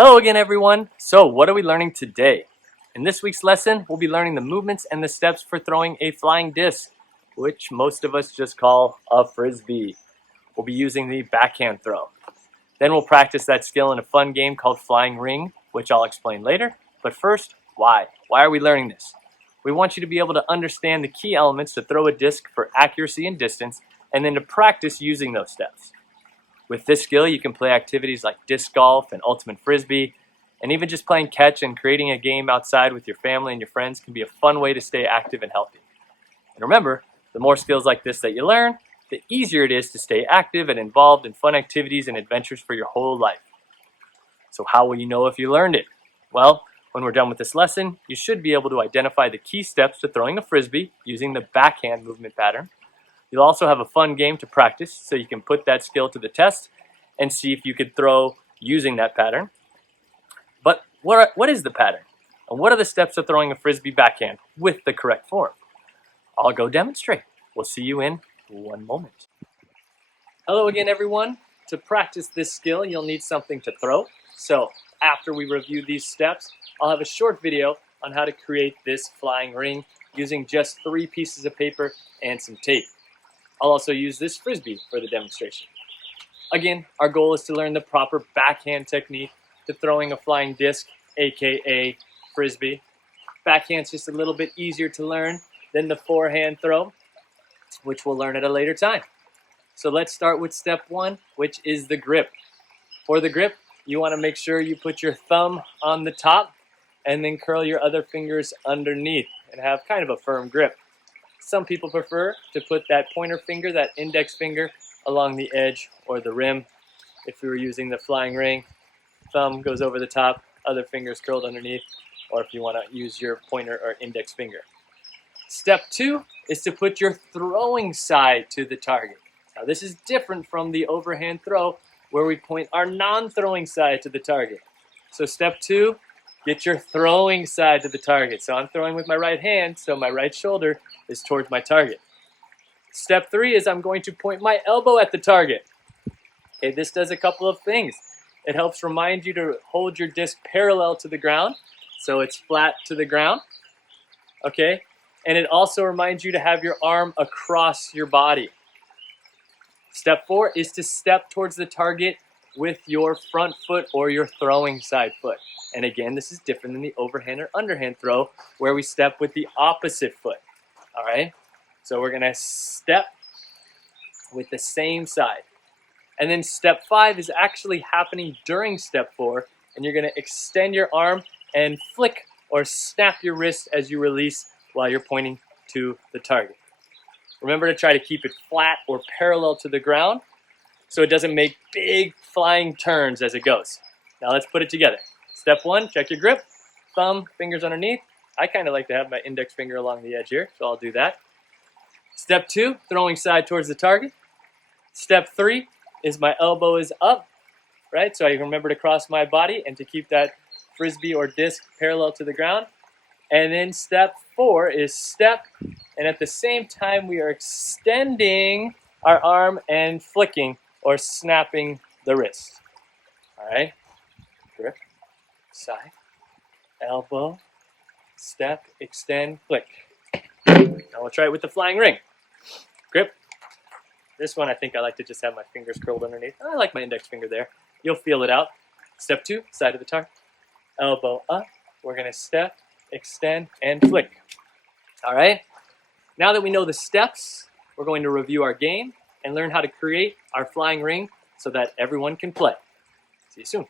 Hello again, everyone. So what are we learning today? In this week's lesson, we'll be learning the movements and the steps for throwing a flying disc, which most of us just call a Frisbee. We'll be using the backhand throw. Then we'll practice that skill in a fun game called Flying Ring, which I'll explain later. But first, why? Why are we learning this? We want you to be able to understand the key elements to throw a disc for accuracy and distance, and then to practice using those steps. With this skill, you can play activities like disc golf and ultimate Frisbee, and even just playing catch and creating a game outside with your family and your friends can be a fun way to stay active and healthy. And remember, the more skills like this that you learn, the easier it is to stay active and involved in fun activities and adventures for your whole life. So how will you know if you learned it? Well, when we're done with this lesson, you should be able to identify the key steps to throwing a Frisbee using the backhand movement pattern. You'll also have a fun game to practice so you can put that skill to the test and see if you could throw using that pattern. But what is the pattern? And what are the steps to throwing a Frisbee backhand with the correct form? I'll go demonstrate. We'll see you in one moment. Hello again, everyone. To practice this skill, you'll need something to throw. So after we review these steps, I'll have a short video on how to create this flying ring using just 3 pieces of paper and some tape. I'll also use this Frisbee for the demonstration. Again, our goal is to learn the proper backhand technique to throwing a flying disc, aka Frisbee. Backhand's just a little bit easier to learn than the forehand throw, which we'll learn at a later time. So let's start with step 1, which is the grip. For the grip, you want to make sure you put your thumb on the top and then curl your other fingers underneath and have kind of a firm grip. Some people prefer to put that pointer finger, that index finger, along the edge or the rim. If we were using the flying ring, thumb goes over the top, other fingers curled underneath, or if you want to use your pointer or index finger. Step 2 is to put your throwing side to the target. Now this is different from the overhand throw where we point our non-throwing side to the target. So step 2, get your throwing side to the target. So I'm throwing with my right hand, so my right shoulder is towards my target. Step 3 is I'm going to point my elbow at the target. Okay, this does a couple of things. It helps remind you to hold your disc parallel to the ground, so it's flat to the ground. Okay, and it also reminds you to have your arm across your body. Step 4 is to step towards the target with your front foot or your throwing side foot. And again, this is different than the overhand or underhand throw where we step with the opposite foot. All right, so we're gonna step with the same side. And then step 5 is actually happening during step 4, and you're gonna extend your arm and flick or snap your wrist as you release while you're pointing to the target. Remember to try to keep it flat or parallel to the ground so it doesn't make big flying turns as it goes. Now let's put it together. Step 1, check your grip, thumb, fingers underneath. I kind of like to have my index finger along the edge here, so I'll do that. Step 2, throwing side towards the target. Step 3 is my elbow is up, right? So I remember to cross my body and to keep that Frisbee or disc parallel to the ground. And then step 4 is step, and at the same time we are extending our arm and flicking or snapping the wrist. All right, grip, side, elbow, step, extend, flick. Now we'll try it with the flying ring. Grip. This one I think I like to just have my fingers curled underneath. I like my index finger there. You'll feel it out. Step 2, side of the target. Elbow up. We're going to step, extend, and flick. All right. Now that we know the steps, we're going to review our game and learn how to create our flying ring so that everyone can play. See you soon.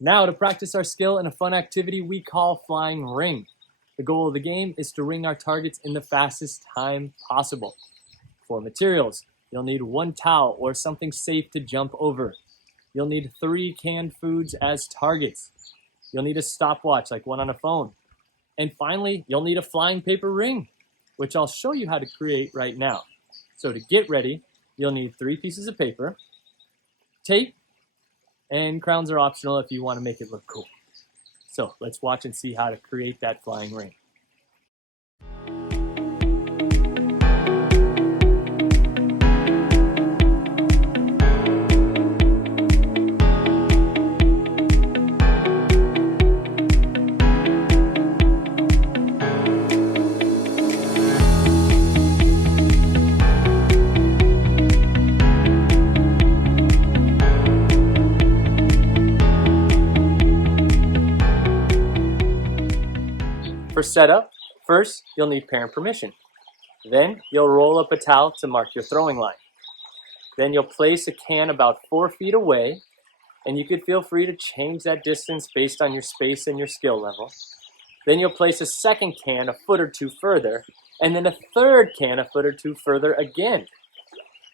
Now to practice our skill in a fun activity we call flying ring. The goal of the game is to ring our targets in the fastest time possible. For materials, you'll need 1 towel or something safe to jump over. You'll need 3 canned foods as targets. You'll need a stopwatch like one on a phone. And finally, you'll need a flying paper ring, which I'll show you how to create right now. So to get ready, you'll need 3 pieces of paper, tape, and crowns are optional if you want to make it look cool. So let's watch and see how to create that flying ring. setup, first you'll need parent permission. Then you'll roll up a towel to mark your throwing line. Then you'll place a can about 4 feet away, and you could feel free to change that distance based on your space and your skill level. Then you'll place a second can a foot or two further, and then a third can a foot or two further again.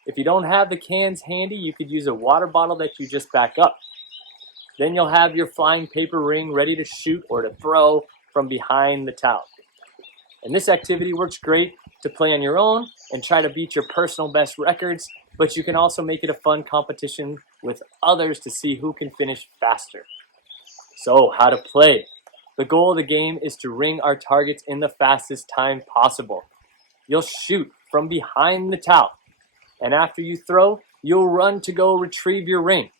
If you don't have the cans handy, you could use a water bottle that you just back up. Then you'll have your flying paper ring ready to shoot or to throw from behind the towel. And this activity works great to play on your own and try to beat your personal best records, but you can also make it a fun competition with others to see who can finish faster. So, how to play. The goal of the game is to ring our targets in the fastest time possible. You'll shoot from behind the towel, and after you throw, you'll run to go retrieve your ring.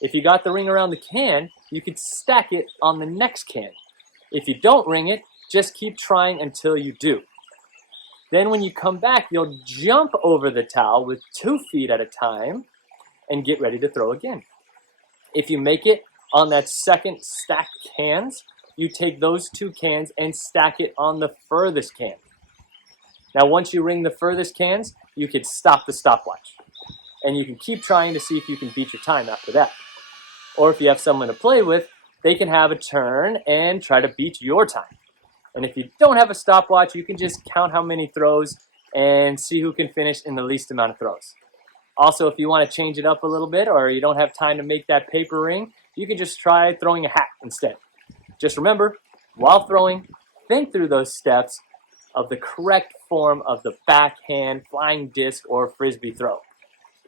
If you got the ring around the can, you could stack it on the next can. If you don't ring it, just keep trying until you do. Then when you come back, you'll jump over the towel with 2 feet at a time and get ready to throw again. If you make it on that second stacked cans, you take those 2 cans and stack it on the furthest can. Now once you ring the furthest cans, you can stop the stopwatch. And you can keep trying to see if you can beat your time after that. Or if you have someone to play with, they can have a turn and try to beat your time. And if you don't have a stopwatch, you can just count how many throws and see who can finish in the least amount of throws. Also, if you want to change it up a little bit or you don't have time to make that paper ring, you can just try throwing a hat instead. Just remember, while throwing, think through those steps of the correct form of the backhand, flying disc, or frisbee throw.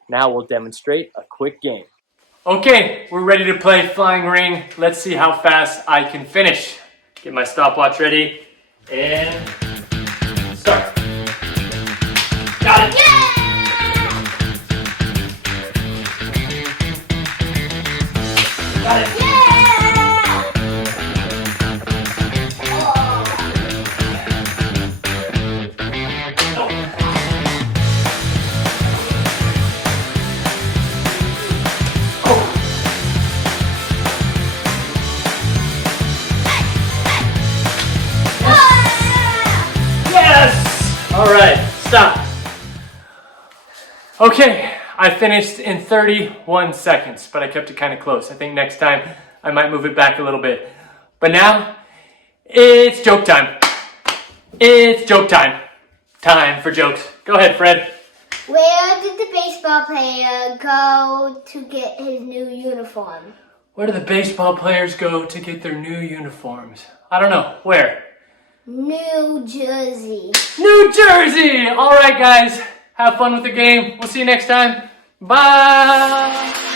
Now we'll demonstrate a quick game. Okay, we're ready to play flying ring. Let's see how fast I can finish. Get my stopwatch ready, and start. Got it! Yeah! Got it! Yeah! All right, stop. Okay, I finished in 31 seconds, but I kept it kind of close. I think next time I might move it back a little bit. But now, it's joke time. It's joke time. Time for jokes. Go ahead, Fred. Where did the baseball player go to get his new uniform? Where do the baseball players go to get their new uniforms? I don't know. Where? New Jersey. New Jersey! All right, guys. Have fun with the game. We'll see you next time. Bye!